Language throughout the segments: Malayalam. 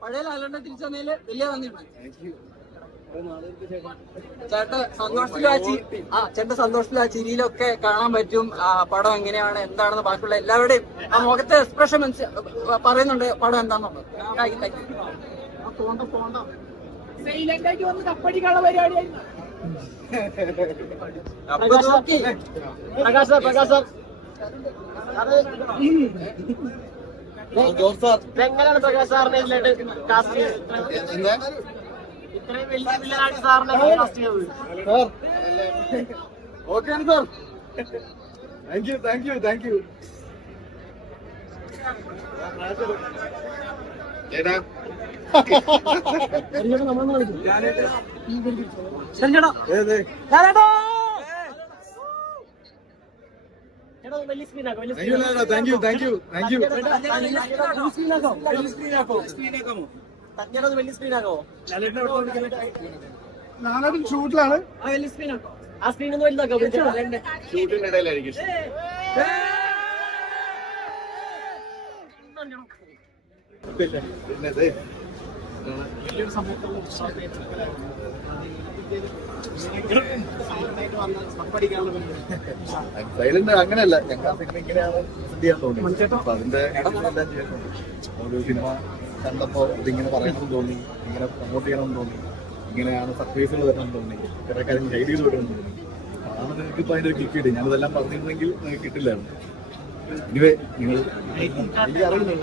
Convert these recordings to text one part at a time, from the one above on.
പഴയ ലാലേട്ടനെ തിരിച്ചറിഞ്ഞതില് വലിയ നന്ദിയുണ്ട്. ചേട്ടൻ സന്തോഷത്തിലും ആ ചിരിയിലൊക്കെ കാണാൻ പറ്റും പടം എങ്ങനെയാണ് എന്താണെന്ന് ബാക്കിയുള്ള എല്ലാവരുടെയും ആ മുഖത്തെ എക്സ്പ്രഷൻ പറയുന്നുണ്ട് പടം എന്താണെന്നുള്ളത്. സൈലന്റായിട്ട് വന്ന് കപ്പടിക്കാനുള്ള പരിപാടിയായിരുന്നു. എങ്ങനെയാണ് പ്രകാശ് സാറിനെ കാസ്റ്റ് ഇത്രയും വലിയ വില്ലനാണ് സാറിനെ കാസ്റ്റ് ചെയ്തത്? ഓക്കെ സാർ, താങ്ക് യു ചേട്ടാ. ഷൂട്ടിലാണ്. ആ സ്ക്രീൻ ഒന്ന് വലുതാക്കോ? ഷൂട്ടിന്റെ ഇടയിലായിരിക്കും. സൈലന്റ് അങ്ങനെയല്ല, ഞങ്ങൾ സിനിമ ഇങ്ങനെയാണ് ചെയ്യാൻ തോന്നി. അപ്പൊ അതിന്റെ എല്ലാം ചെയ്യുന്നുണ്ട്. ഒരു സിനിമ കണ്ടപ്പോ ഇതിങ്ങനെ പറയണമെന്ന് തോന്നി, ഇങ്ങനെ പ്രൊമോട്ട് ചെയ്യണമെന്ന് തോന്നി, ഇങ്ങനെയാണ് സർപ്രൈസുകൾ വരണമെന്ന് തോന്നി, കുറെ കാര്യം ഗൈഡ് ചെയ്ത് വരണമെന്ന് തോന്നി. അതാണ് നിങ്ങൾക്ക് ഇപ്പൊ അതിന്റെ ഒരു ക്ലിക്ക് കിട്ടി. ഞാനിതെല്ലാം പറഞ്ഞിരുന്നെങ്കിൽ നിങ്ങൾക്ക് കിട്ടില്ലായിരുന്നു. ഇനിവേ നിങ്ങൾ എനിക്ക് അറിയുന്നത്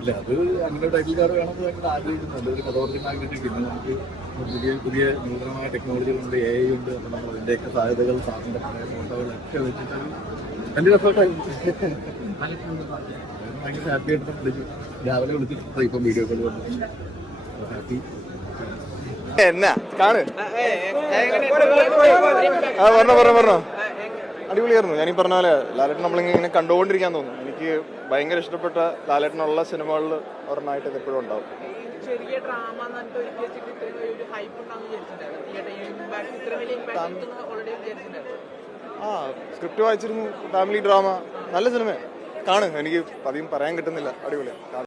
ഇല്ല, അത് അങ്ങനെ ടൈറ്റിൽ കാർഡ് വേണമെന്ന് ഭയങ്കര ആഗ്രഹിക്കുന്നുണ്ട്. ഒരു കഥോർജിൻ ആഗ്രഹിച്ചു. പിന്നെ നമുക്ക് പുതിയ നൂതനമായ ടെക്നോളജികളുണ്ട്, AI ഉണ്ട്. അപ്പോൾ നമ്മൾ അതിൻ്റെയൊക്കെ സാധ്യതകൾ, സാറിൻ്റെ പഴയ ഫോട്ടോകളൊക്കെ വെച്ചിട്ടൊരു വലിയ എഫേർട്ടായിരുന്നു. ഭയങ്കര ഹാപ്പി ആയിട്ട് വിളിച്ചു. രാവിലെ വിളിച്ചിട്ട് ഇപ്പം വീഡിയോ കോൾ വന്നു. ഹാപ്പി എന്നാ കാണ് പറഞ്ഞോ. അടിപൊളിയായിരുന്നു. ഞാനീ പറഞ്ഞ പോലെ ലാലേട്ടൻ നമ്മളിങ്ങനെ കണ്ടുകൊണ്ടിരിക്കാൻ തോന്നും. എനിക്ക് ഭയങ്കര ഇഷ്ടപ്പെട്ട ലാലേട്ടനുള്ള സിനിമകളിൽ ഒരെണ്ണമായിട്ട് ഇത് എപ്പോഴും ഉണ്ടാവും. ആ സ്ക്രിപ്റ്റ് വായിച്ചിരുന്നു. ഫാമിലി ഡ്രാമ, നല്ല സിനിമ. കാണും. എനിക്ക് അധികം പറയാൻ കിട്ടുന്നില്ല. അടിപൊളിയാണ്.